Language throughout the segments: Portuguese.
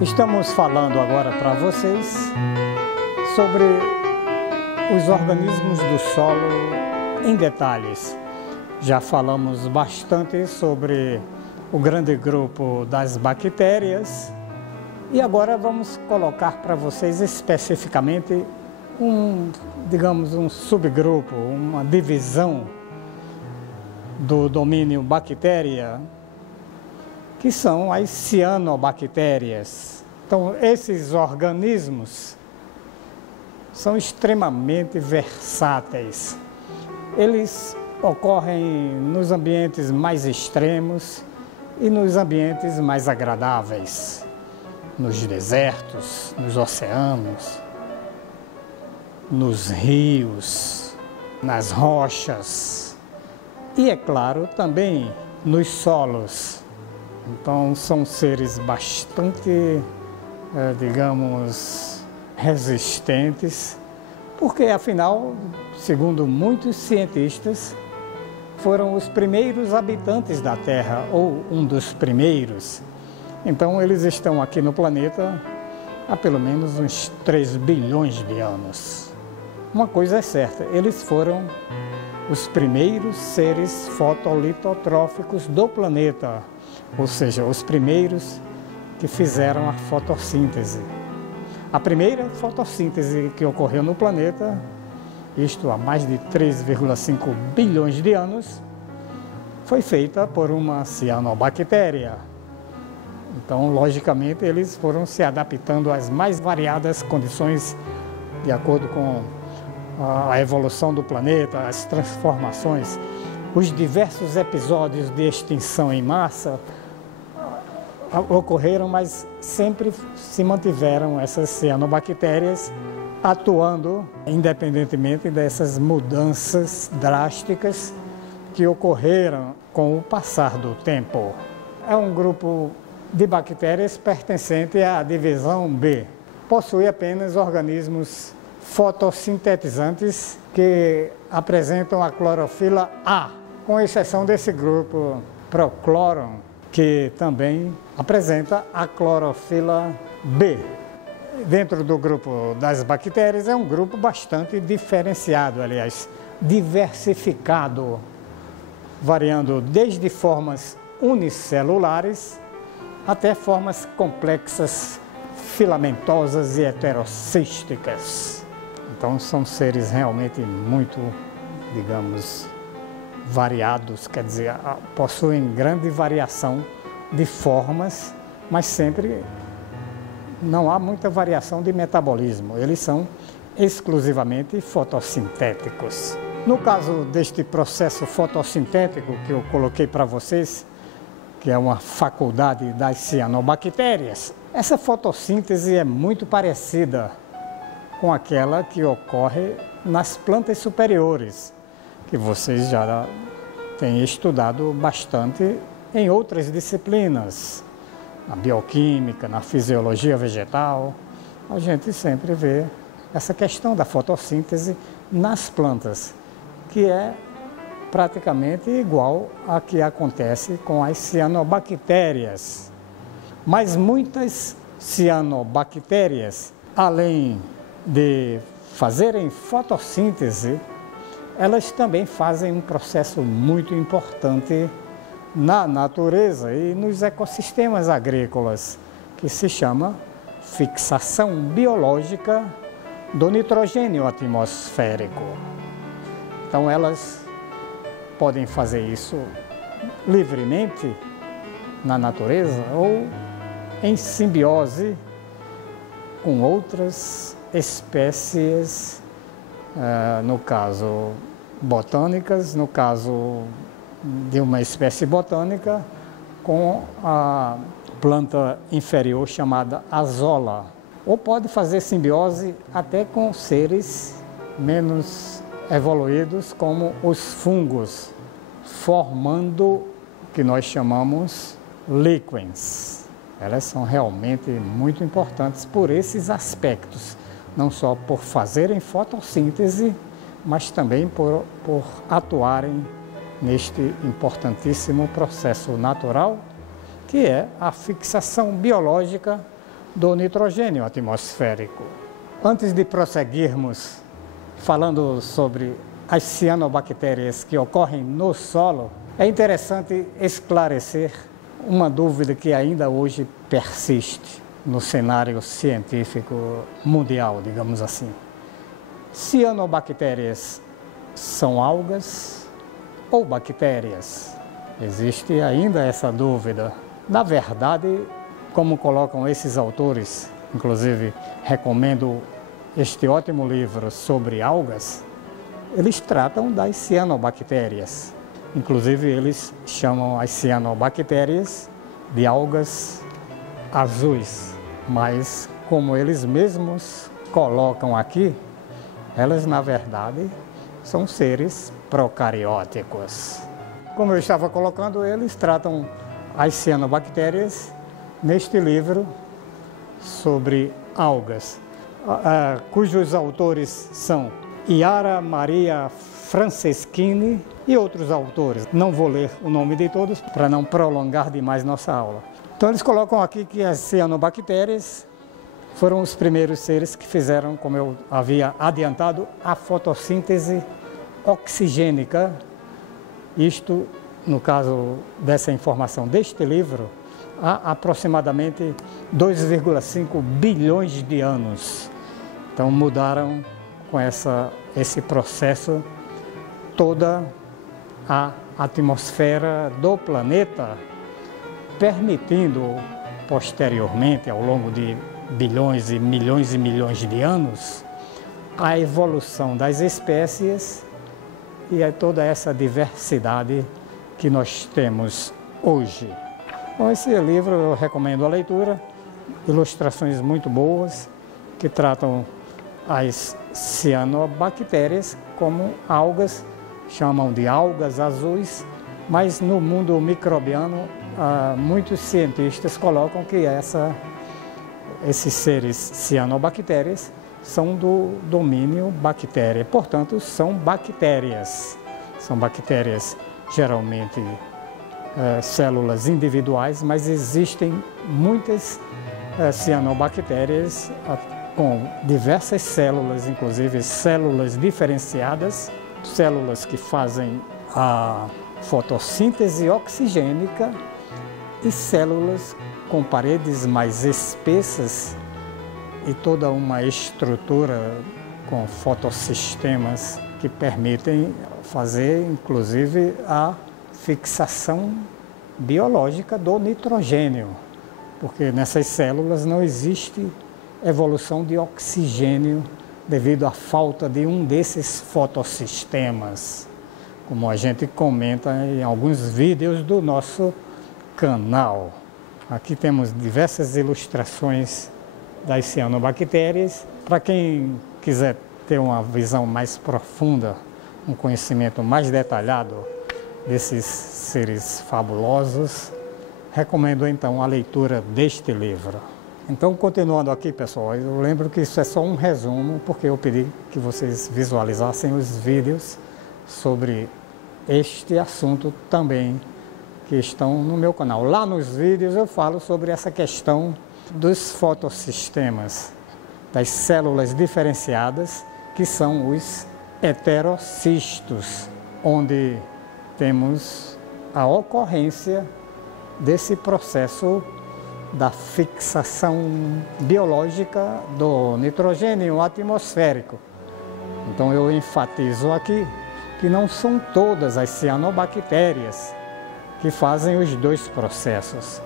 Estamos falando agora para vocês sobre os organismos do solo em detalhes. Já falamos bastante sobre o grande grupo das bactérias e agora vamos colocar para vocês especificamente um subgrupo, uma divisão do domínio bactéria, que são as cianobactérias. Então, esses organismos são extremamente versáteis. Eles ocorrem nos ambientes mais extremos e nos ambientes mais agradáveis, nos desertos, nos oceanos, nos rios, nas rochas e, é claro, também nos solos. Então, são seres bastante, resistentes, porque, afinal, segundo muitos cientistas, foram os primeiros habitantes da Terra, ou um dos primeiros. Então, eles estão aqui no planeta há pelo menos uns 3 bilhões de anos. Uma coisa é certa, eles foram os primeiros seres fotolitotróficos do planeta, ou seja, os primeiros que fizeram a fotossíntese. A primeira fotossíntese que ocorreu no planeta, isto há mais de 3,5 bilhões de anos, foi feita por uma cianobactéria. Então, logicamente, eles foram se adaptando às mais variadas condições de acordo com a evolução do planeta, as transformações, os diversos episódios de extinção em massa ocorreram, mas sempre se mantiveram essas cianobactérias atuando independentemente dessas mudanças drásticas que ocorreram com o passar do tempo. É um grupo de bactérias pertencente à divisão B. Possui apenas organismos fotossintetizantes que apresentam a clorofila A, com exceção desse grupo Procloron, que também apresenta a clorofila B. Dentro do grupo das bactérias é um grupo bastante diferenciado, aliás, diversificado, variando desde formas unicelulares até formas complexas, filamentosas e heterocísticas. Então, são seres realmente muito, variados, quer dizer, possuem grande variação de formas, mas sempre não há muita variação de metabolismo. Eles são exclusivamente fotossintéticos. No caso deste processo fotossintético que eu coloquei para vocês, que é uma faculdade das cianobactérias, essa fotossíntese é muito parecida com aquela que ocorre nas plantas superiores, que vocês já têm estudado bastante em outras disciplinas, na bioquímica, na fisiologia vegetal. A gente sempre vê essa questão da fotossíntese nas plantas, que é praticamente igual a que acontece com as cianobactérias. Mas muitas cianobactérias, além de fazerem fotossíntese, elas também fazem um processo muito importante na natureza e nos ecossistemas agrícolas, que se chama fixação biológica do nitrogênio atmosférico. Então, elas podem fazer isso livremente na natureza ou em simbiose com outras espécies, no caso botânicas, no caso de uma espécie botânica, com a planta inferior chamada azola. Ou pode fazer simbiose até com seres menos evoluídos, como os fungos, formando o que nós chamamos líquens. Elas são realmente muito importantes por esses aspectos, não só por fazerem fotossíntese, mas também por atuarem neste importantíssimo processo natural, que é a fixação biológica do nitrogênio atmosférico. Antes de prosseguirmos falando sobre as cianobactérias que ocorrem no solo, é interessante esclarecer uma dúvida que ainda hoje persiste no cenário científico mundial, digamos assim. Cianobactérias são algas ou bactérias? Existe ainda essa dúvida. Na verdade, como colocam esses autores, inclusive recomendo este ótimo livro sobre algas, eles tratam das cianobactérias. Inclusive, eles chamam as cianobactérias de algas azuis, mas como eles mesmos colocam aqui, elas na verdade são seres procarióticos. Como eu estava colocando, eles tratam as cianobactérias neste livro sobre algas, cujos autores são Yara Maria Franceschini e outros autores. Não vou ler o nome de todos para não prolongar demais nossa aula. Então eles colocam aqui que as cianobactérias foram os primeiros seres que fizeram, como eu havia adiantado, a fotossíntese oxigênica. Isto, no caso dessa informação deste livro, há aproximadamente 2,5 bilhões de anos. Então mudaram com esse processo toda a atmosfera do planeta, permitindo posteriormente, ao longo de bilhões e milhões de anos, a evolução das espécies e toda essa diversidade que nós temos hoje. Bom, esse livro eu recomendo a leitura, ilustrações muito boas que tratam as cianobactérias como algas, chamam de algas azuis, mas no mundo microbiano muitos cientistas colocam que esses seres cianobactérias são do domínio bactéria, portanto são bactérias geralmente células individuais, mas existem muitas cianobactérias com diversas células, inclusive células diferenciadas, células que fazem a fotossíntese oxigênica e células com paredes mais espessas e toda uma estrutura com fotossistemas que permitem fazer, inclusive, a fixação biológica do nitrogênio, porque nessas células não existe evolução de oxigênio devido à falta de um desses fotossistemas, como a gente comenta em alguns vídeos do nosso canal. Aqui temos diversas ilustrações das cianobactérias. Para quem quiser ter uma visão mais profunda, um conhecimento mais detalhado desses seres fabulosos, recomendo então a leitura deste livro. Então, continuando aqui, pessoal, eu lembro que isso é só um resumo, porque eu pedi que vocês visualizassem os vídeos sobre este assunto também, que estão no meu canal. Lá nos vídeos eu falo sobre essa questão dos fotossistemas, das células diferenciadas, que são os heterocistos, onde temos a ocorrência desse processo da fixação biológica do nitrogênio atmosférico. Então eu enfatizo aqui que não são todas as cianobactérias que fazem os dois processos.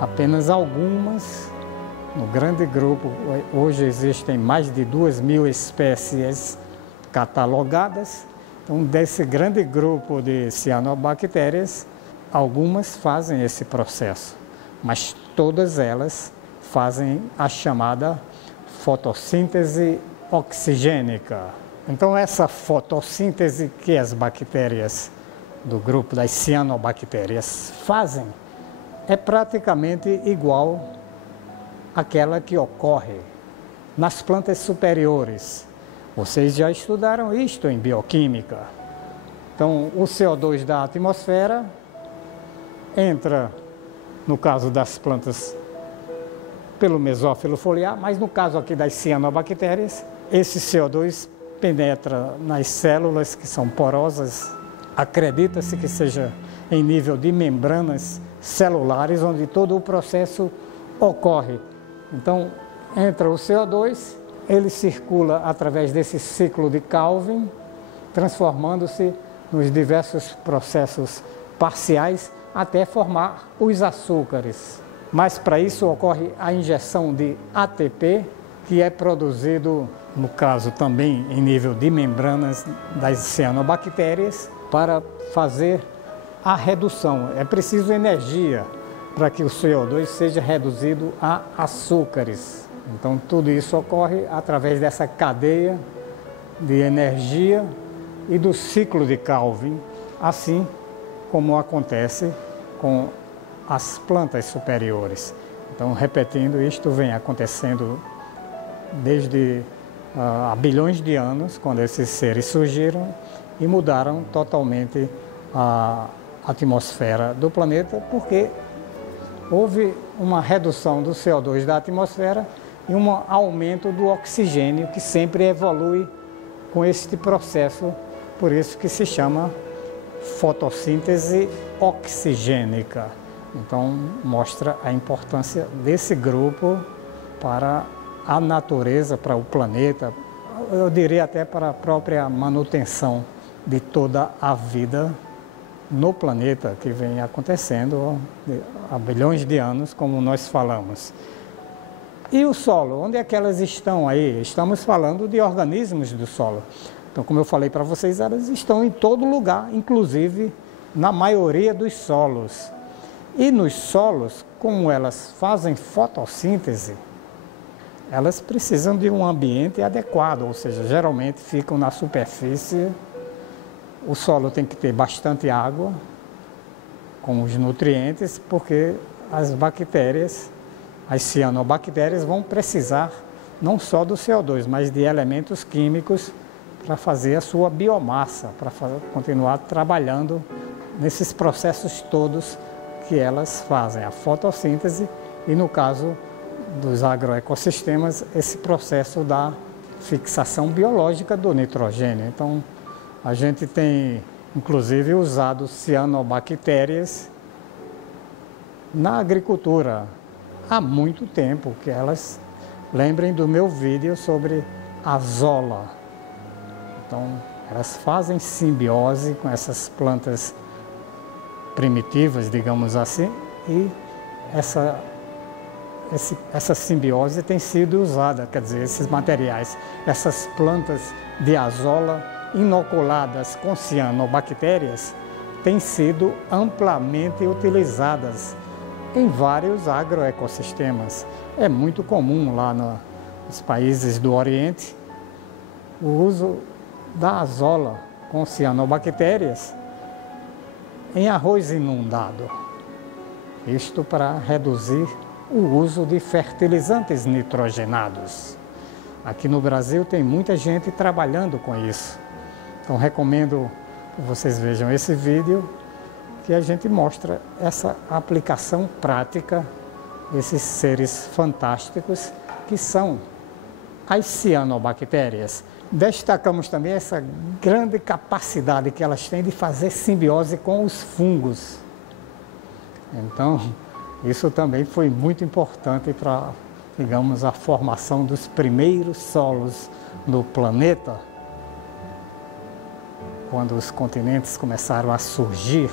Apenas algumas, no grande grupo, hoje existem mais de 2.000 espécies catalogadas. Então, desse grande grupo de cianobactérias, algumas fazem esse processo, mas todas elas fazem a chamada fotossíntese oxigênica. Então, essa fotossíntese que as bactérias do grupo das cianobactérias fazem é praticamente igual àquela que ocorre nas plantas superiores. Vocês já estudaram isto em bioquímica. Então, o CO2 da atmosfera entra, no caso das plantas pelo mesófilo foliar, mas no caso aqui das cianobactérias, esse CO2 penetra nas células que são porosas, acredita-se que seja em nível de membranas celulares, onde todo o processo ocorre. Então, entra o CO2, ele circula através desse ciclo de Calvin, transformando-se nos diversos processos parciais até formar os açúcares. Mas para isso ocorre a injeção de ATP, que é produzido, no caso também em nível de membranas das cianobactérias, para fazer a redução. É preciso energia para que o CO2 seja reduzido a açúcares. Então tudo isso ocorre através dessa cadeia de energia e do ciclo de Calvin, assim como acontece com as plantas superiores. Então, repetindo, isto vem acontecendo desde há bilhões de anos, quando esses seres surgiram e mudaram totalmente a atmosfera do planeta, porque houve uma redução do CO2 da atmosfera e um aumento do oxigênio, que sempre evolui com este processo, por isso que se chama fotossíntese oxigênica. Então, mostra a importância desse grupo para a natureza, para o planeta, eu diria até para a própria manutenção de toda a vida no planeta, que vem acontecendo há bilhões de anos, como nós falamos. E o solo, onde é que elas estão aí? Estamos falando de organismos do solo. Então, como eu falei para vocês, elas estão em todo lugar, inclusive na maioria dos solos. E nos solos, como elas fazem fotossíntese, elas precisam de um ambiente adequado, ou seja, geralmente ficam na superfície. O solo tem que ter bastante água, com os nutrientes, porque as bactérias, as cianobactérias, vão precisar não só do CO2, mas de elementos químicos para fazer a sua biomassa, para continuar trabalhando nesses processos todos que elas fazem, a fotossíntese e, no caso dos agroecossistemas, esse processo da fixação biológica do nitrogênio. Então, a gente tem, inclusive, usado cianobactérias na agricultura há muito tempo, que elas, lembrem do meu vídeo sobre azola. Então, elas fazem simbiose com essas plantas primitivas, digamos assim, e essa simbiose tem sido usada, quer dizer, esses materiais, essas plantas de azola inoculadas com cianobactérias têm sido amplamente utilizadas em vários agroecossistemas. É muito comum lá nos países do Oriente o uso da azola com cianobactérias em arroz inundado. Isto para reduzir o uso de fertilizantes nitrogenados. Aqui no Brasil tem muita gente trabalhando com isso. Então recomendo que vocês vejam esse vídeo, que a gente mostra essa aplicação prática desses seres fantásticos que são as cianobactérias. Destacamos também essa grande capacidade que elas têm de fazer simbiose com os fungos. Então, isso também foi muito importante para, digamos, a formação dos primeiros solos no planeta, quando os continentes começaram a surgir.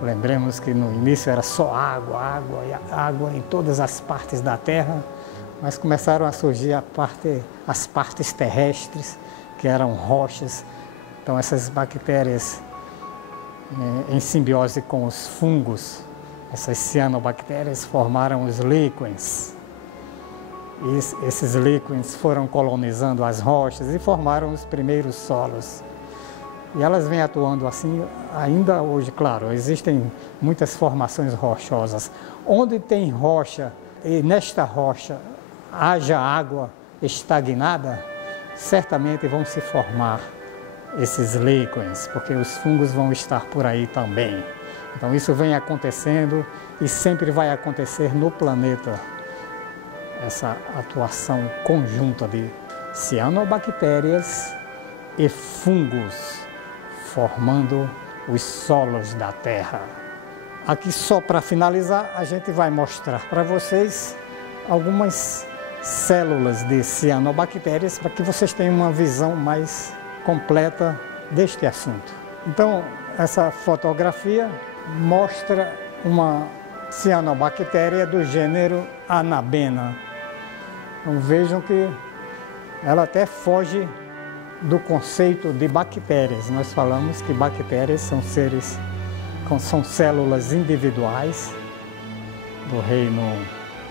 Lembremos que no início era só água, água e água em todas as partes da Terra, mas começaram a surgir as partes terrestres, que eram rochas. Então essas bactérias em simbiose com os fungos, essas cianobactérias formaram os líquens. E esses líquens foram colonizando as rochas e formaram os primeiros solos. E elas vêm atuando assim ainda hoje, claro, existem muitas formações rochosas. Onde tem rocha e nesta rocha haja água estagnada, certamente vão se formar esses líquens, porque os fungos vão estar por aí também. Então isso vem acontecendo e sempre vai acontecer no planeta. essa atuação conjunta de cianobactérias e fungos, formando os solos da Terra. Aqui, só para finalizar, a gente vai mostrar para vocês algumas células de cianobactérias para que vocês tenham uma visão mais completa deste assunto. Então, essa fotografia mostra uma cianobactéria do gênero Anabena. Então, vejam que ela até foge do conceito de bactérias. Nós falamos que bactérias são são células individuais do reino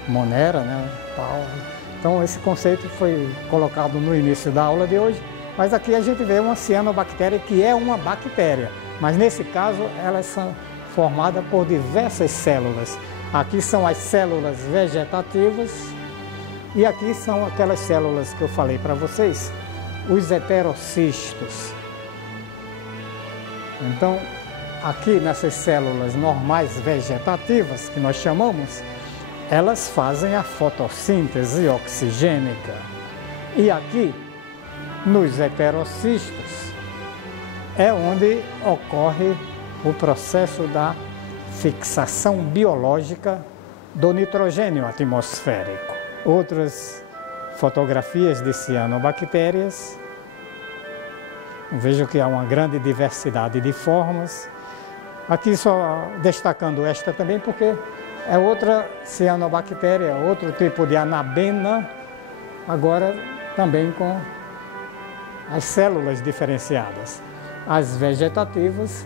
Monera, né? Então esse conceito foi colocado no início da aula de hoje, mas aqui a gente vê uma cianobactéria que é uma bactéria, mas nesse caso elas são formadas por diversas células. Aqui são as células vegetativas e aqui são aquelas células que eu falei para vocês, os heterocistos. Então, aqui nessas células normais vegetativas, que nós chamamos, elas fazem a fotossíntese oxigênica. E aqui, nos heterocistos, é onde ocorre o processo da fixação biológica do nitrogênio atmosférico. Outras fotografias de cianobactérias, vejo que há uma grande diversidade de formas. Aqui só destacando esta também porque é outra cianobactéria, outro tipo de Anabena, agora também com as células diferenciadas, as vegetativas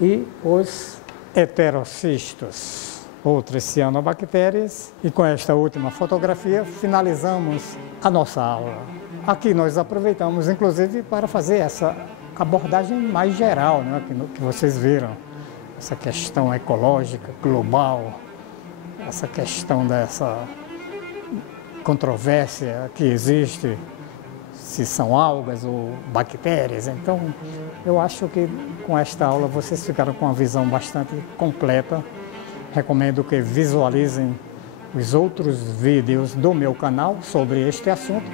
e os heterocistos. Outras cianobactérias. E com esta última fotografia finalizamos a nossa aula. Aqui nós aproveitamos inclusive para fazer essa abordagem mais geral, né, que vocês viram, essa questão ecológica, global, essa questão dessa controvérsia que existe, se são algas ou bactérias. Então, eu acho que com esta aula vocês ficaram com uma visão bastante completa. Recomendo que visualizem os outros vídeos do meu canal sobre este assunto,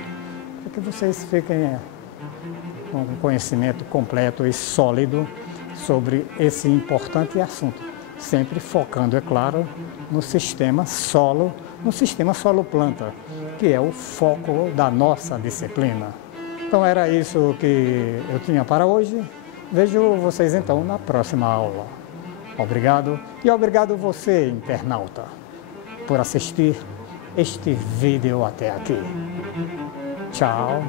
para que vocês fiquem com um conhecimento completo e sólido sobre esse importante assunto, sempre focando, é claro, no sistema solo, no sistema solo-planta, que é o foco da nossa disciplina. Então era isso que eu tinha para hoje. Vejo vocês então na próxima aula. Obrigado e obrigado você, internauta, por assistir este vídeo até aqui. Tchau.